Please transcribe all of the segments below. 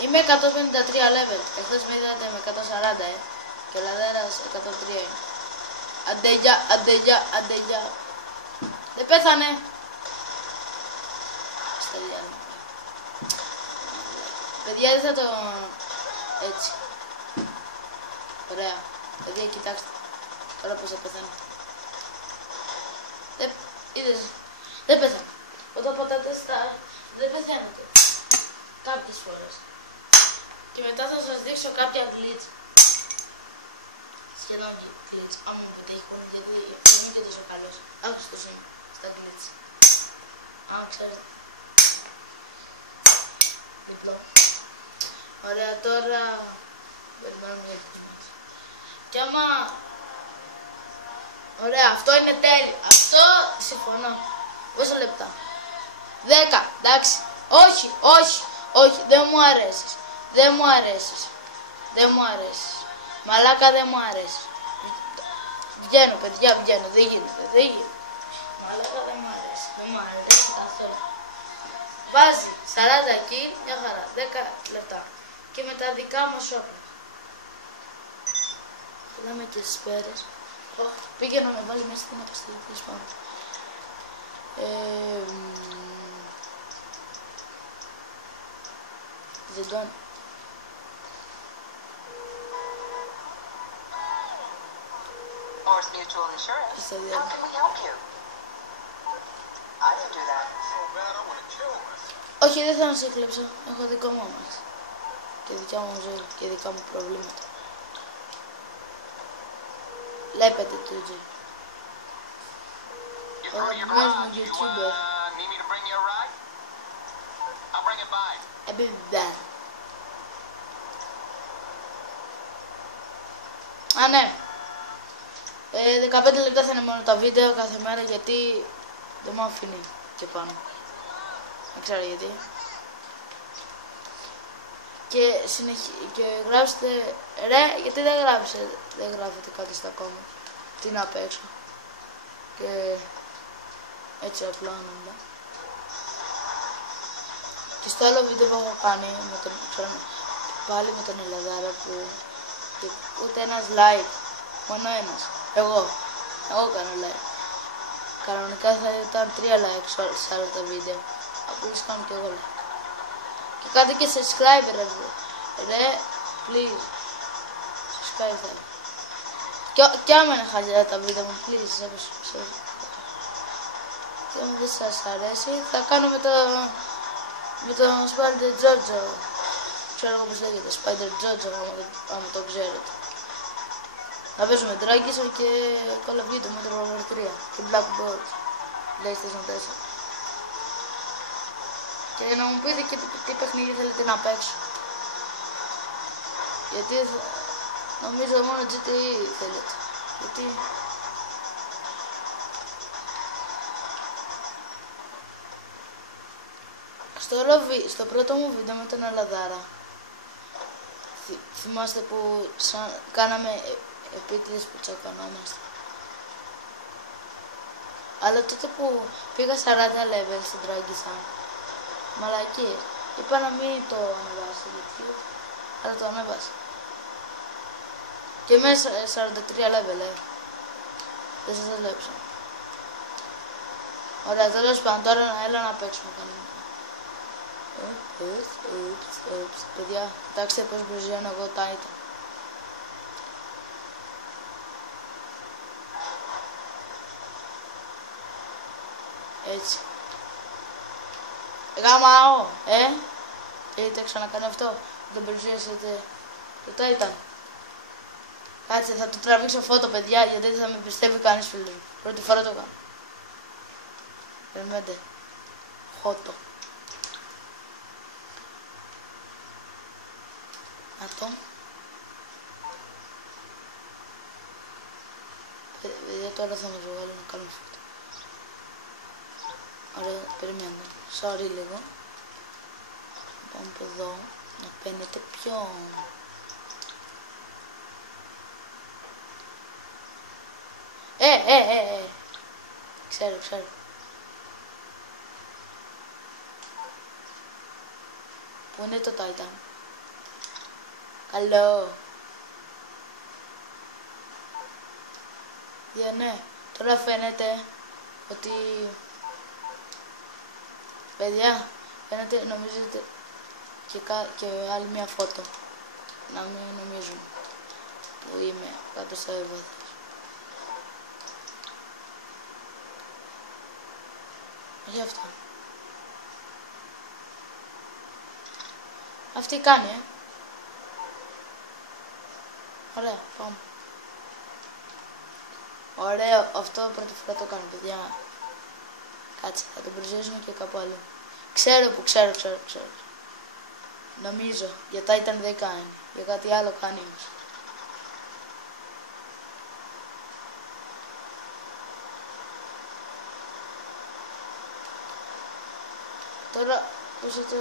Είμαι 153 level. Εχθές με είδατε με 140 και ο Λαδέρας 103 είναι. Αντεγιά. Δεν πέθανε. Στελιάνε. Παιδιά δεν θα το... έτσι. Ωραία. Παιδιά κοιτάξτε. Τώρα πως θα πεθάνω. Είδες. Δεν πέθανε. Όταν πατάτε στα... δεν πεθαίνετε. Κάποιες φορές. Και μετά θα σας δείξω κάποια glitch. Σχεδόν glitch. Άμα μου πετύχει πολύ γιατί δεν είμαι και τόσο καλός. Άκουστος είμαι στα glitch. Άμα ξέρετε. Διπλό. Ωραία, τώρα περιμένουμε για την μας. Και άμα... ωραία, αυτό είναι τέλειο. Αυτό συμφωνώ. Πόσα λεπτά? 10, εντάξει. Όχι, δεν μου αρέσεις. Μαλάκα δεν μου αρέσει. Βγαίνω παιδιά, δεν γίνεται. Μαλάκα δεν μου αρέσει καθόλου. Βάζει 40 kill, μια χαρά, 10 λεπτά. Και με τα δικά μου όπλα. Πουλάμε και στις πέρες. Πήγε να με βάλει μέσα στην αποστολή της πάνω. Ζεντών. Mutual insurance. How can we help you? I can do that. Όχι, δεν θέλω να σε κλέψω. Έχω δικό μου όμως. Και δικιά μου ζωή και δικά μου προβλήματα. Βλέπετε το ζωή. Ο αγαπημένος μου YouTuber. Εμπιβδά. Α, ναι. 15 λεπτά θα είναι μόνο τα βίντεο κάθε μέρα γιατί δεν μου αφήνει και πάνω. Δεν ξέρω γιατί. Και γράψτε ρε, γιατί δεν γράφετε κάτι στα comments. Τι να παίξω. Και έτσι απλά νόμιλα. Και στο άλλο βίντεο που έχω κάνει πάλι με τον Ελαδάρα που ούτε ένας like, μόνο ένας. Εγώ κάνω like. Κανονικά θα ήταν 3 like σε όλα τα βίντεο. Απλώς κάνω και εγώ like. Και κάντε και subscribe ρε, please. Subscribe θέλω. Και άμα είναι χαζιά τα βίντεο μου, please. Και αν δεν σας αρέσει, θα κάνω με το Spider Jojo. Ξέρω εγώ πως λέγεται, Spider Jojo, άμα το ξέρετε. Να παίζουμε Dragon και Call of Duty Modern Warfare 3 και Black Bolt, PlayStation 4. Και να μου πείτε και τι παιχνίδι θέλετε να παίξω. Γιατί νομίζω μόνο GTA θέλετε. Γιατί... στο πρώτο μου βίντεο με τον Αλαδάρα θυμάστε που κάναμε επίτηδες που τσακωνόμαστε. Αλλά τότε που πήγα 40 level στην Dragon, μαλακίες, είπα να μην το ανεβάσω γιατί, αλλά το ανέβασα. Και μέσα 43 level, δεν σας λέψω. Ωραία, τέλος πάντων, τώρα έλα να παίξουμε κανένα. Παιδιά, κοιτάξτε πως μπροζιώνω εγώ Titan. Έτσι. Γαμάω, Είτε ξανακάνω αυτό. Δεν μπροζιώσετε το Titan. Κάτσε, θα το τραβήξω φώτο παιδιά γιατί δεν θα με πιστεύει κανείς φίλος μου. Πρώτη φορά το κάνω. Περιμένετε. Χώτο. Αυτό. Παιδιά τώρα θα μας βγάλω να κάνουμε φώτο. Ωραία, περιμένετε. Sorry λίγο. Πάμε από εδώ. Να παίρνετε πιο... Ξέρω. Πού είναι το Titan? Καλό. Ναι, τώρα φαίνεται ότι... Παιδιά, φαίνεται, νομίζετε και άλλη μια φώτο. Να μην νομίζουν που είμαι κάτω στο έβαθος. Όχι αυτό. Αυτή κάνει, Ωραία, πάμε. Ωραίο, αυτό πρώτη φορά το κάνω, παιδιά. Κάτσε, θα το προσθέσουμε και κάπου άλλο. Ξέρω που ξέρω. Νομίζω, γιατί ήταν δεν κάνει. Για κάτι άλλο κάνει όμως. Τώρα, πώς θα το...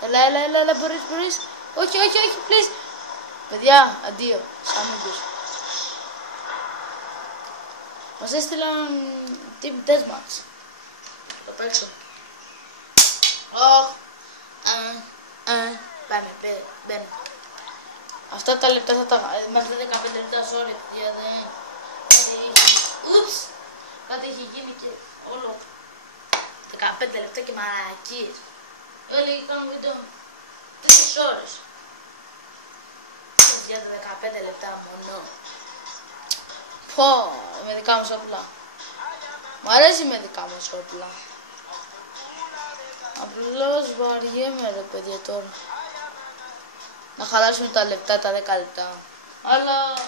Έλα, μπορείς. Όχι, please. Παιδιά, αντίο, σαν μήπως. Μας έστειλαν team deathmatch. Θα παίξω. Πάμε, μπαίνω. Αυτά τα λεπτά θα τα... Μέχρι 15 λεπτά, sorry, γιατί... Κάτι είχε γίνει και όλο 15 λεπτά και μαλακίες. Όλοι κάνουν βίντεο 3 ώρες. Για τα 15 λεπτά μόνο. Πω, με δικά μου όπλα. Μου αρέσει με δικά μου όπλα. Απλώς βαριέμαι ρε παιδιά τώρα. Να χαλάσουμε τα λεπτά, τα 10 λεπτά. Αλλά 7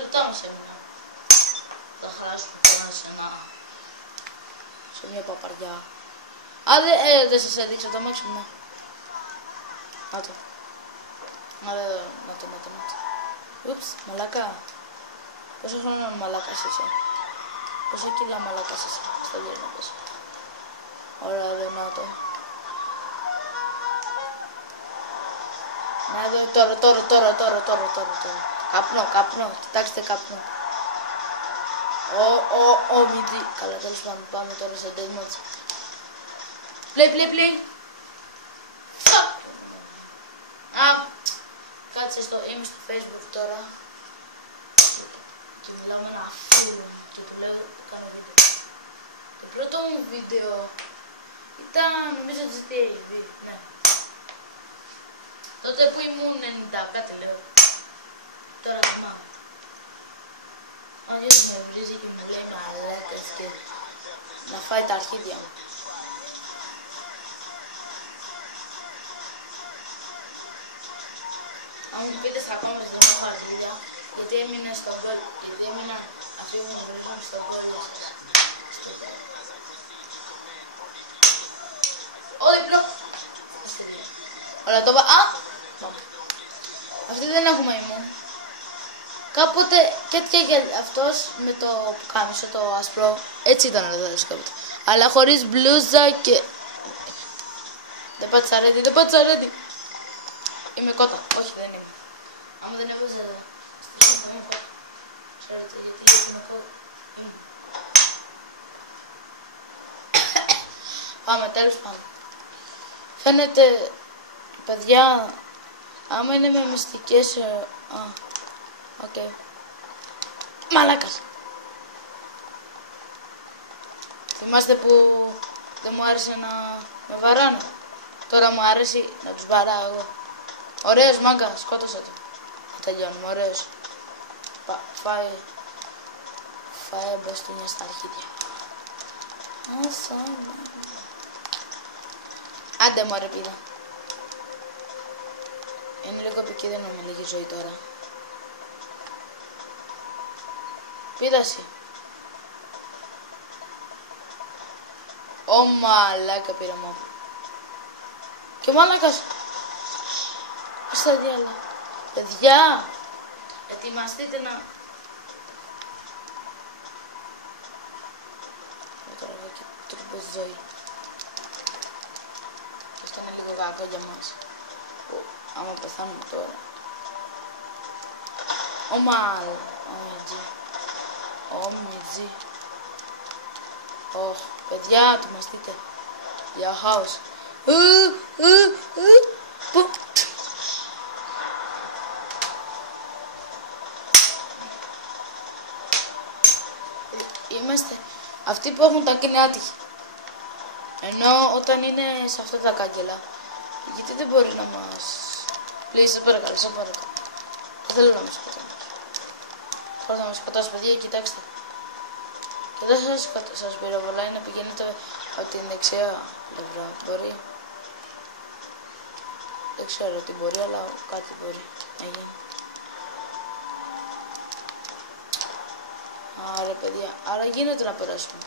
λεπτά μας έμειναν. Θα χαλάσουμε τώρα σε μια παπαριά. Δεν σας έδειξα το αμάξι μου. Να το. Ούψ, μαλάκα. Πόσο χρόνο μαλάκας είσαι? Πόσα κιλά μαλάκας είσαι? Στα δύο να πες. Ωραία, δεν να το. Να δω τώρα. Καπνό. Κοιτάξτε καπνό. Μηδί. Καλά, τέλος πάντων, πάμε τώρα σε deathmatch. Play. Κάτσε είμαι στο Facebook τώρα. Και μιλάω με ένα φίλο μου και του λέω που κάνω βίντεο. Το πρώτο μου βίντεο ήταν νομίζω GTA, ναι. Τότε που ήμουν 90, κάτι λέω. Τώρα θυμάμαι. Αν γιος με βρίζει και με λέει μαλάκες και να φάει τα αρχίδια μου. Αν μου πείτε στα κόμματα δεν έχω αρχίδια, γιατί έμεινα στον γκολ, γιατί έμεινα αυτοί που με βρίζουν στον γκολ για σας. Όχι, πλό! Ωραία, το α! Αυτή δεν έχουμε ημού. Κάποτε και αυτός με το πουκάμισο, το άσπρο, έτσι ήταν εδώ κάποτε. Αλλά χωρίς μπλούζα και... Δεν πάτησα αρέτη. Είμαι κότα. Όχι, δεν είμαι. Άμα δεν έβαζα στοιχείο θα είμαι κότα. Ξέρετε γιατί είμαι κότα. Πάμε, τέλος πάντων. Φαίνεται, παιδιά, άμα είναι με μυστικές... οκ. Μαλάκας. Θυμάστε που δεν μου άρεσε να με βαράνε. Τώρα μου αρέσει να τους βαράω εγώ. Ωραίος μάγκα, σκότωσα το. Τελειώνουμε, ωραίος. Φάε μπαστούνια στα αρχίδια. Άντε μωρέ πίδα. Είναι λίγο επικίνδυνο με λίγη ζωή τώρα. Πίδαση. Ω μαλάκα πήρε μόνο. Και ο μαλάκας. Στα διάλα. Παιδιά. Ετοιμαστείτε να... Τώρα εδώ και τρύπες ζωή. Αυτό είναι λίγο κακό για μας. Άμα πεθάνουμε τώρα. Ομιτζή. Παιδιά, ετοιμαστείτε. Για χάος. Πού? Είμαστε αυτοί που έχουν τα είναι άτυχοι. Ενώ όταν είναι σε αυτά τα κάγκελα, γιατί δεν μπορεί να μας... Please, σε παρακαλώ, σε παρακαλώ. Δεν θέλω να με σκοτώνεις. Θέλω να με σκοτώσει, παιδιά, κοιτάξτε. Και δεν σας πυροβολάει να πηγαίνετε από την δεξιά πλευρά. Μπορεί. Δεν ξέρω τι μπορεί, αλλά κάτι μπορεί να γίνει. Άρα, παιδιά, άρα γίνεται να περάσουμε.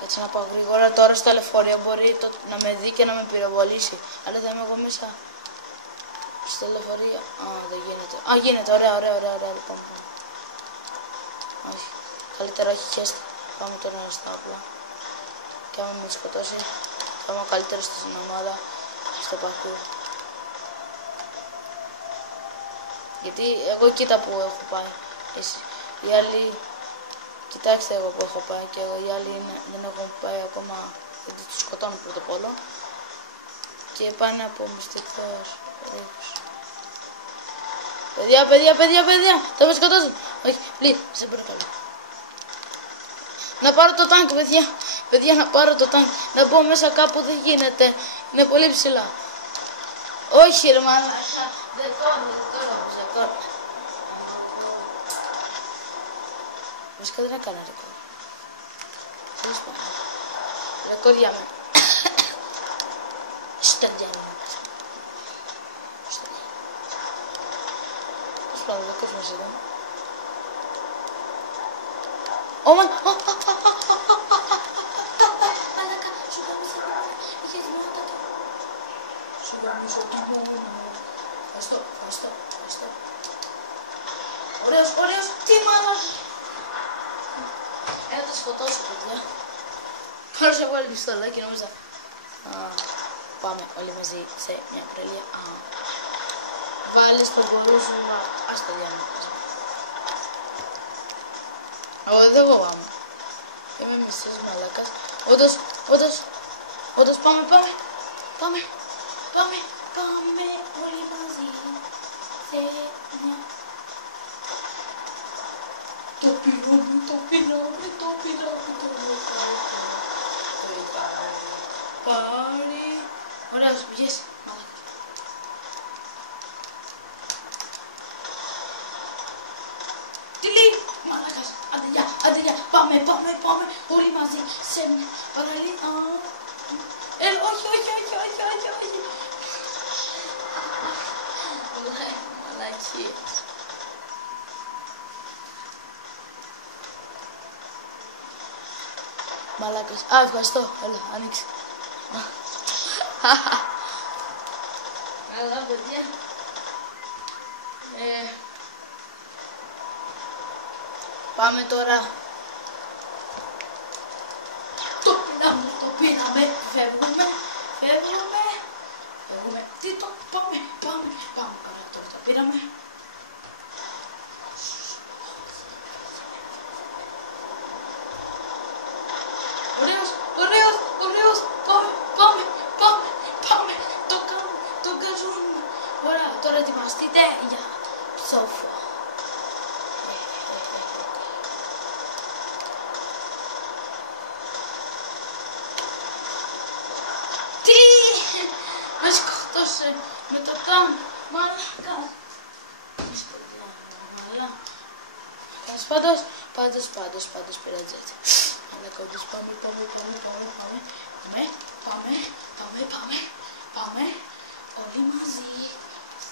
Κάτσε να πάω γρήγορα τώρα στα λεωφορεία, μπορεί να με δει και να με πυροβολήσει. Αλλά θα είμαι εγώ μέσα στα λεωφορεία. Α, δεν γίνεται. Α, γίνεται, ωραία, λοιπόν. Όχι, καλύτερα όχι, χέστε. Πάμε τώρα στα όπλα. Και άμα με σκοτώσει, θα είμαι καλύτερο στην ομάδα, στο παρκούρ. Γιατί εγώ κοίτα που έχω πάει. Οι άλλοι, κοιτάξτε εγώ που έχω πάει και οι άλλοι δεν έχουν πάει ακόμα, γιατί τους σκοτώνουν πρώτο απ' όλο. Και πάνε από μυστικούς ρίχους. Παιδιά, θα με σκοτώσουν. Όχι, please, σε παρακαλώ. Να πάρω το τάγκ, παιδιά, να πάρω το τάγκ. Να μπω μέσα κάπου, δεν γίνεται. Είναι πολύ ψηλά. Όχι ρε μάνα. Δεν τώρα. Βασικά δεν έκανα ρεκόρ. Τέλος πάντων. Ρεκόρ για μένα. Στα διάνοια. Τέλος πάντων, δεν κόσμος εδώ. Oh my... Μαλάκα, σου γάμισα την ώρα. Είχες μότα το. Σου γάμισα την ώρα. Ευχαριστώ. Ωραίος, τι μάλακα. Θα το σκοτώσω, παιδιά. Τώρα σε βάλει πιστόλα και νόμιζα. Πάμε όλοι μαζί σε μια πρελία. Βάλεις το μπορούσου να... Ας το διάνοια. Δεν εγώ πάμε. Είμαι μισής μαλάκας. Όντως, πάμε όλοι μαζί σε μια... Το πήραμε. Πάρει. Ωραίος, βγες, μαλάκα. Τι λέει, μαλάκας, άντε γεια, πάμε, όλοι μαζί σε μια παραλία. Όχι. Μαλακίες. Μαλάκες. Ευχαριστώ. Έλα, ανοίξε. Καλά, παιδιά. Πάμε τώρα. Το πήραμε. Φεύγουμε. Τι το πάμε. Καλά, τώρα το πήραμε. Ωραίος. Πάμε. Το γκαζούμε. Ωραία, τώρα ετοιμαστείτε για ψόφο. Τι! Με σκότωσε με το τάγκ. Μαλάκα. Πάντως πειράζει. Μαλάκα, όντως πάμε. Όλοι μαζί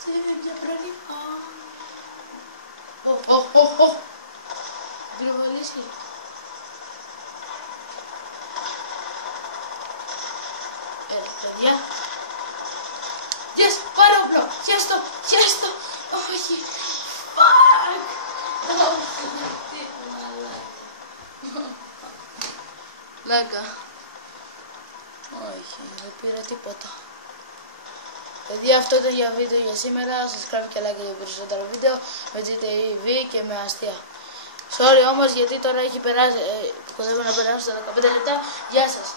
σε μια πραλία. Πυροβολήσει. Παιδιά. Yes, πάρε όπλο. Χέστο. Όχι. Fuck. Λάκα. Όχι, δεν πήρα τίποτα. Παιδιά, αυτό ήταν για βίντεο για σήμερα. Subscribe και like για περισσότερα βίντεο με GTV και με αστεία. Sorry όμως γιατί τώρα έχει περάσει, κοντεύω να περάσω στα 15 λεπτά. Γεια σας.